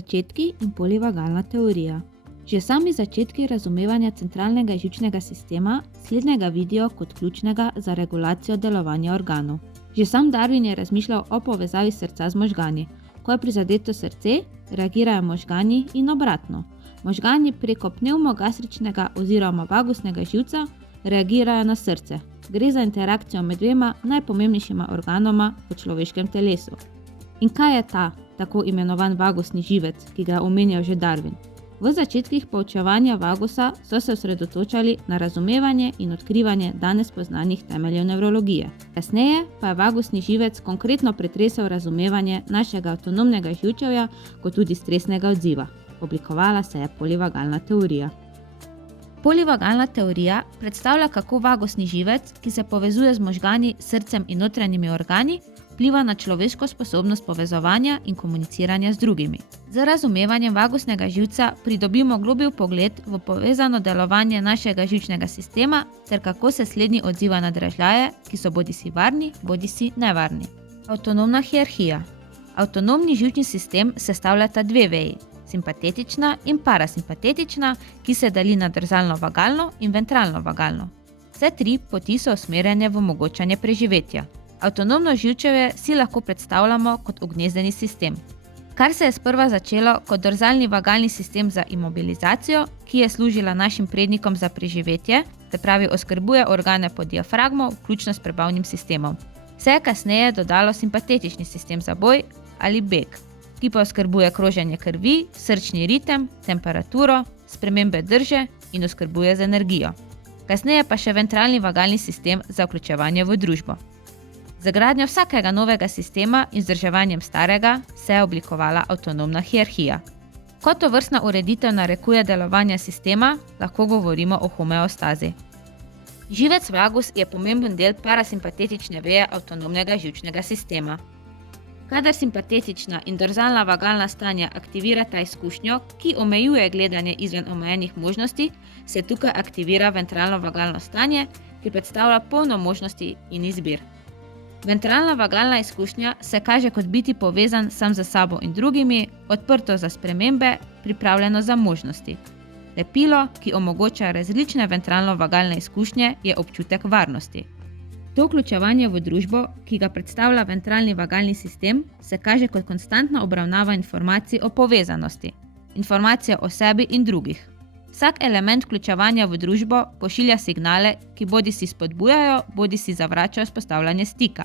Začetki in polivagalna teorija. Že sami začetki razumevanja centralnega živčnega sistema slednjega vidijo kot ključnega za regulacijo delovanja organov. Že sam Darwin je razmišljal o povezavi srca z možgani. Ko je prizadeto srce, reagirajo možgani in obratno. Možgani preko pneumogastričnega oziroma vagusnega živca reagirajo na srce. Gre za interakcijo med dvema najpomembnejšima organoma v človeškem telesu. In kaj je ta tako imenovan vagusni živec, ki ga je omenjal že Darwin? V začetkih poučevanja vagusa so se osredotočali na razumevanje in odkrivanje danes poznanih temeljev nevrologije. Kasneje pa je vagusni živec konkretno pretresel razumevanje našega avtonomnega živčevja kot tudi stresnega odziva. Oblikovala se je polivagalna teorija. Polivagalna teorija predstavlja, kako vagusni živec, ki se povezuje z možgani, srcem in notranjimi organi, vpliva na človeško sposobnost povezovanja in komuniciranja z drugimi. Z razumevanjem vagusnega živca pridobimo globlji pogled v povezano delovanje našega živčnega sistema ter kako se slednji odziva na dražljaje, ki so bodisi varni, bodisi nevarni. Avtonomna hierarhija. Avtonomni živčni sistem sestavljata dve veji, simpatetična in parasimpatetična, ki se deli na dorzalno-vagalno in ventralno-vagalno. Vse tri poti so usmerjene v omogočanje preživetja. Avtonomno živčevje si lahko predstavljamo kot ugnezdeni sistem. Kar se je sprva začelo kot dorzalni vagalni sistem za imobilizacijo, ki je služila našim prednikom za preživetje, se pravi oskrbuje organe pod diafragmo, vključno s prebavnim sistemom. Se je kasneje dodalo simpatetični sistem za boj ali beg, ki pa oskrbuje kroženje krvi, srčni ritem, temperaturo, spremembe drže in oskrbuje z energijo. Kasneje pa še ventralni vagalni sistem za vključevanje v družbo. Z gradnjo vsakega novega sistema in vzdrževanjem starega se je oblikovala avtonomna hierarhija. Ko tovrstna ureditev narekuje delovanje sistema, lahko govorimo o homeostazi. Živec vagus je pomemben del parasimpatetične veje avtonomnega živčnega sistema. Kadar simpatetična in dorzalna vagalna stanja aktivirata izkušnjo, ki omejuje gledanje izven omejenih možnosti, se tukaj aktivira ventralno vagalno stanje, ki predstavlja polno možnosti in izbir. Ventralna vagalna izkušnja se kaže kot biti povezan sam z sabo in drugimi, odprto za spremembe, pripravljeno za možnosti. Lepilo, ki omogoča različne ventralno-vagalne izkušnje, je občutek varnosti. To vključevanje v družbo, ki ga predstavlja ventralni vagalni sistem, se kaže kot konstantna obravnava informacij o povezanosti, informacije o sebi in drugih. Vsak element vključevanja v družbo pošilja signale, ki bodisi spodbujajo, bodisi zavračajo vzpostavljanje stika.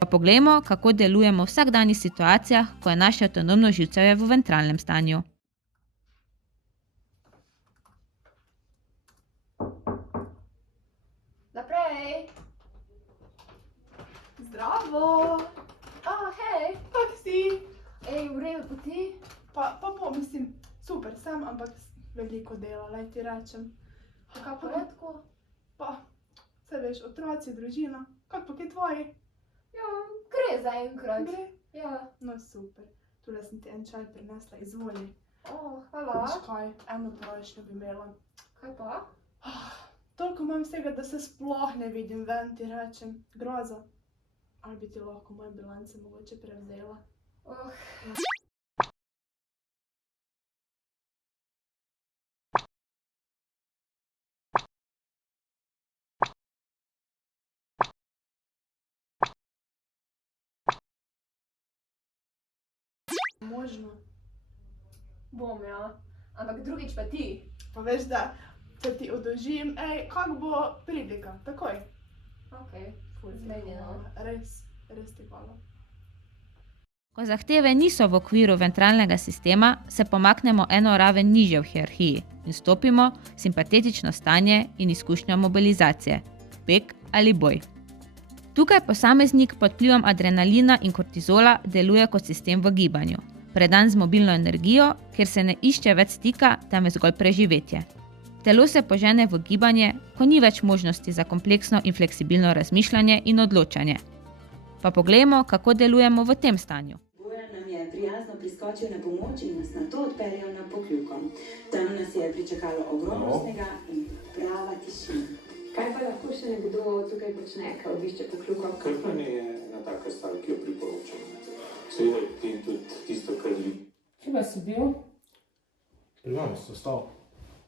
Pa poglejmo, kako delujemo v vsakdanjih situacijah, ko je naše avtonomno živčevje v ventralnem stanju. Naprej! Zdravo! Hej! Kak si? Ej, v redu poti? Pa mislim, super sem, ampak veliko dela, lej ti rečem. Kaj poredko? Pa, se veš, otroci, družina, kak pa kaj tvoji? Ja, gre za enkrat. Gre? Ja. No super, tule sem ti en čaj prinesla, izvoli. Hvala. Veš kaj, eno prošnjo bi imela. Kaj pa? Toliko imam vsega, da se sploh ne vidim ven, ti rečem. Groza. Ali bi ti lahko moje bilance mogoče prevzela? Možno. Bom, ja. Ampak drugič pa ti. Pa veš, da se ti odožim, kak bo prilika, takoj. Okej. Ful ti Zmenjeno. hvala, res ti hvala. Ko zahteve niso v okviru ventralnega sistema, se pomaknemo eno raven nižje v hierarhiji in stopimo v simpatetično stanje in izkušnjo mobilizacije, beg ali boj. Tukaj posameznik pod vplivom adrenalina in kortizola deluje kot sistem v gibanju, predan z mobilno energijo, kjer se ne išče več stika, temveč zgolj preživetje. Telo se požene v gibanje, ko ni več možnosti za kompleksno in fleksibilno razmišljanje in odločanje. Pa poglejmo, kako delujemo v tem stanju. Bojan nam je prijazno priskočil na pomoč in nas nato odpeljal na Pokljuko. Tam nas je pričakalo ogromno snega in prava tišina. Kaj pa lahko še nekdo tukaj počne, ko obišče Pokljuko? Krpanje je ena taka stvar, ki jo priporočam. Seveda in tudi tisto, kar Kje pa si bil? Pri mami sem ostal.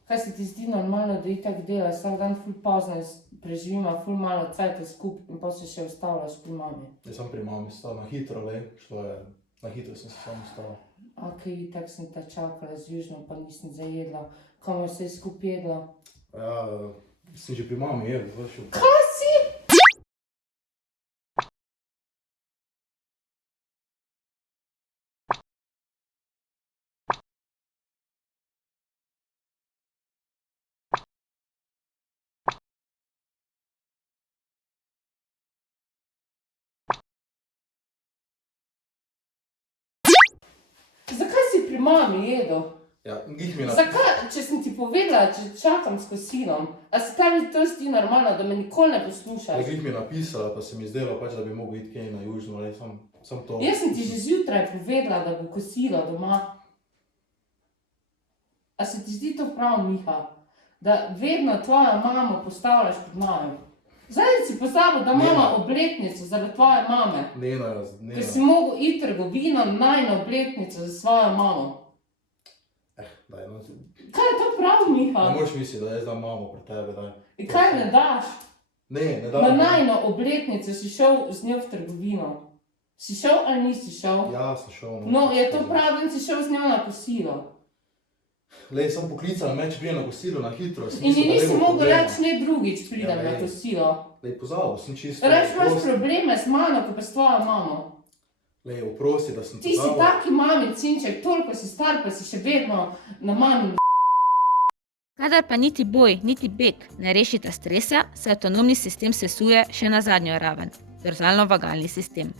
Kaj se ti zdi normalno, da itak delaš, vsak dan ful pozno preživimo ful malo cajta skupaj in pa se še ustavljaš pri mami? Jaz sem pri mami ostal na hitro, šlo je, na hitro sem se sam ostal. Ok, itak sem te čakala z južno, pa nisem zajedla. Kam se je skupaj jedla? Ja, sem že pri mami jedel, šel. Kaj si? Zakaj si pri mami jedel? Ja, glih mi Zakaj, če sem ti povedala, če čakam s kosilom, a se tebi to zdi normalno, da me nikoli ne poslušaš? glih mi je napisala, pa se mi zdelo pač, da bi mogel iti kaj na južno, sam to. Jaz sem ti že zjutraj povedala, da bo kosilo doma. A se ti zdi to prav, Miha? Da vedno tvojo mamo postavljaš pred mamo? Zdaj si pozabil, da imamo obletnico zaradi tvoje mame. Nena, Ker si mogel iti trgovino na obletnico za svojo mamo. daj, no. Kaj je to prav, Miha? Ne moreš misliti, da jaz dam mamo pri tebe, daj. In kaj ne daš? Ne dam. Na najino obletnico si šel z njo v trgovino. Si šel ali nisi šel? Ja, sem šel. No, je to prav, in si šel z njo na kosilo. Sem poklicala me, če prijem na kosilo na hitro. In ji nisi mogel reči, ne drugič pridem na kosilo. Pozabil sem čisto. Reč imaš probleme z mano, kot pa s tvojo mamo. Oprosti, da sem Ti si taki mami, cinček, toliko si star, pa si še vedno na mami. Kadar pa niti boj, niti beg ne rešita stresa, se avtonomni sistem sesuje še na zadnjo raven, dorzalno-vagalni sistem.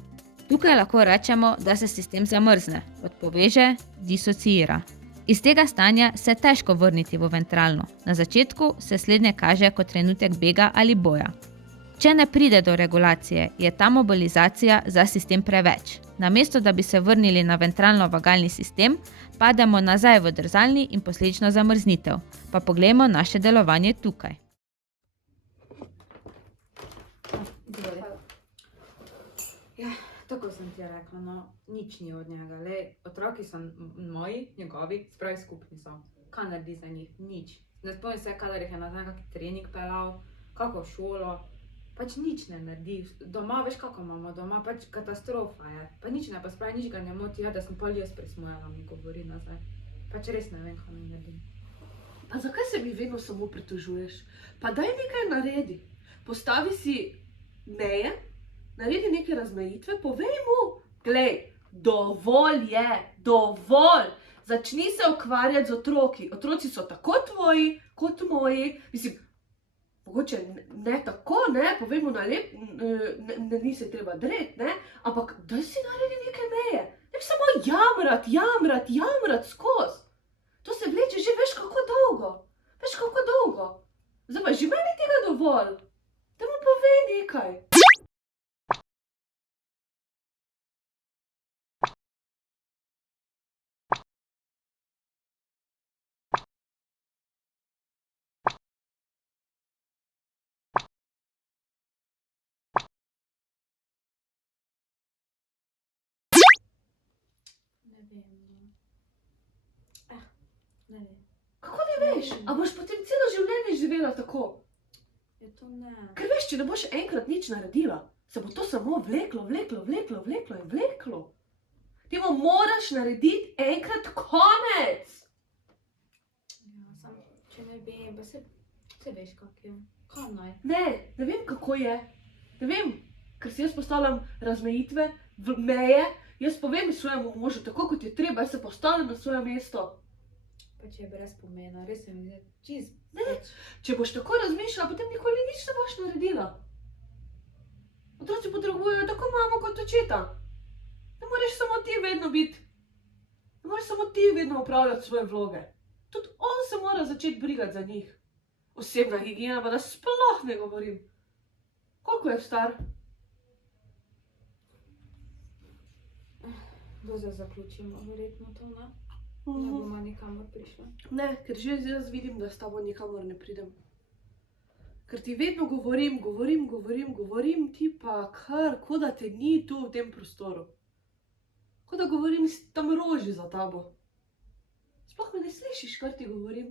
Tukaj lahko rečemo, da se sistem zamrzne, odpoveže, disociira. Iz tega stanja se je težko vrniti v ventralno. Na začetku se slednje kaže kot trenutek bega ali boja. Če ne pride do regulacije, je ta mobilizacija za sistem preveč. Namesto da bi se vrnili na ventralno-vagalni sistem, pademo nazaj v drzalni in posledično zamrznitev. Pa poglejmo naše delovanje tukaj. Ja, tako sem ti rekla, no, nič ni od njega. Lej, otroki so moji, njegovi, spravi skupni so. Kaj naredi za njih? Nič. Ne spomnim se, kadar jih je nazaj kakšen trening pelal, kako v šolo. Pač nič ne naredi. Doma, veš kako imamo doma, pač katastrofa je. Pa nič ne, pa spravi, nič ga ne moti, ja, da sem pol jaz prismojala, mi govori nazaj. Pač res ne vem, kaj mi naredim. Pa zakaj se mi vedno samo pritožuješ? Pa daj nekaj naredi. Postavi si meje, naredi neke razmejitve, povej mu, glej, dovolj je, dovolj. Začni se ukvarjati z otroki. Otroci so tako tvoji, kot moji. Mislim, mogoče ne tako, ne, povej mu ni se treba dreti, ne, ampak daj si naredi neke meje. Ne bi samo jamrat skozi. To se vleče že veš kako dolgo. Zdaj pa že meni tega dovolj. Da mu povej nekaj. Ne vem. Kako ne veš? A boš potem celo življenje živela tako? Je to ne. Ker veš, če ne boš enkrat nič naredila, se bo to samo vleklo. Ti mu moraš narediti enkrat konec. Ja, sam, če ne vem, pa se veš, kak je. Kaj naj? Ne vem kako je. Ne vem, ker si jaz postavljam razmejitve, meje, jaz povem svojemu možu tako, kot je treba, jaz se postavljam na svoje mesto. Pač je brez pomena, res se mi zdi čist. Ne, če boš tako razmišljala, potem nikoli nič ne boš naredila. Otroci potrebujejo tako mamo kot očeta. Ne moreš samo ti vedno biti. Ne moreš samo ti vedno opravljati svoje vloge. Tudi on se mora začeti brigati za njih. Osebna higiena, pa da sploh ne govorim. Koliko je star? Do zdaj zaključimo, verjetno to, ne? Ne bomo nikamor prišla. Ne, ker že jaz vidim, da s tabo nikamor ne pridem. Ker ti vedno govorim, ti pa kar, kot da te ni tu v tem prostoru. Kot da govorim tam roži za tabo. Sploh me ne slišiš, kar ti govorim.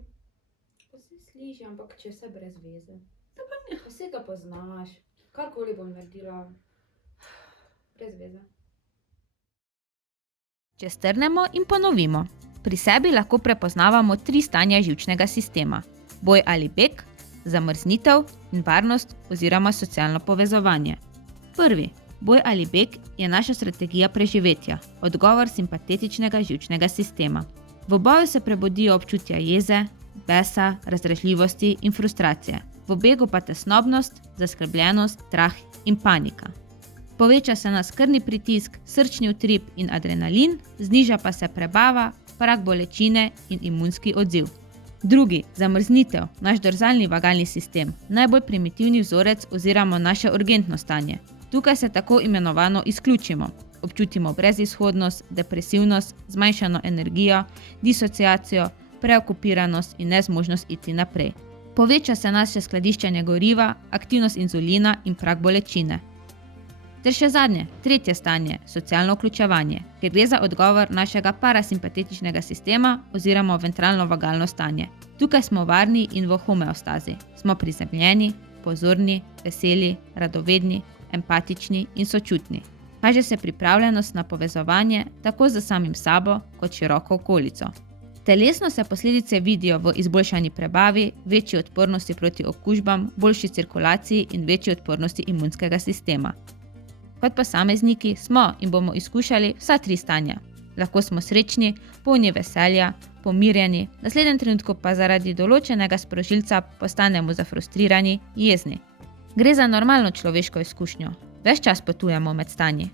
Pa se sliši, ampak če vse brez veze. Da pa ne. Pa vse to poznaš. Karkoli bom naredila, brez veze. Če strnemo in ponovimo. Pri sebi lahko prepoznavamo 3 stanja živčnega sistema. Boj ali beg, zamrznitev in varnost oziroma socialno povezovanje. Prvi, boj ali beg, je naša strategija preživetja, odgovor simpatetičnega živčnega sistema. V boju se prebudijo občutja jeze, besa, razdražljivosti in frustracije. V begu pa tesnobnost, zaskrbljenost, strah in panika. Poveča se nas krvni pritisk, srčni utrip in adrenalin, zniža pa se prebava, prag bolečine in imunski odziv. Drugi, zamrznitev, naš dorzalni vagalni sistem, najbolj primitivni vzorec oziroma naše urgentno stanje. Tukaj se tako imenovano izključimo. Občutimo brezizhodnost, depresivnost, zmanjšano energijo, disociacijo, preokupiranost in nezmožnost iti naprej. Poveča se naše skladiščenje goriva, aktivnost inzulina in prag bolečine. Ter še zadnje, tretje stanje, socialno vključevanje, ker gre za odgovor našega parasimpatetičnega sistema oziroma ventralno vagalno stanje. Tukaj smo varni in v homeostazi. Smo prizemljeni, pozorni, veseli, radovedni, empatični in sočutni. Kaže se pripravljenost na povezovanje tako z samim sabo kot široko okolico. Telesno se posledice vidijo v izboljšani prebavi, večji odpornosti proti okužbam, boljši cirkulaciji in večji odpornosti imunskega sistema. Kot posamezniki smo in bomo izkušali vsa 3 stanja. Lahko smo srečni, polni veselja, pomirjeni, v naslednjem trenutku pa zaradi določenega sprožilca postanemo zafrustrirani, jezni. Gre za normalno človeško izkušnjo. Ves čas potujemo med stanji.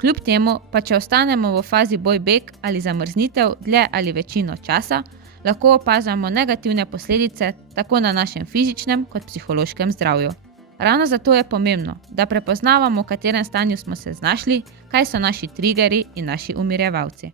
Kljub temu, pa če ostanemo v fazi boj-beg ali zamrznitev dlje ali večino časa, lahko opažamo negativne posledice tako na našem fizičnem kot psihološkem zdravju. Ravno zato je pomembno, da prepoznavamo, v katerem stanju smo se znašli, kaj so naši triggerji in naši umirjevalci.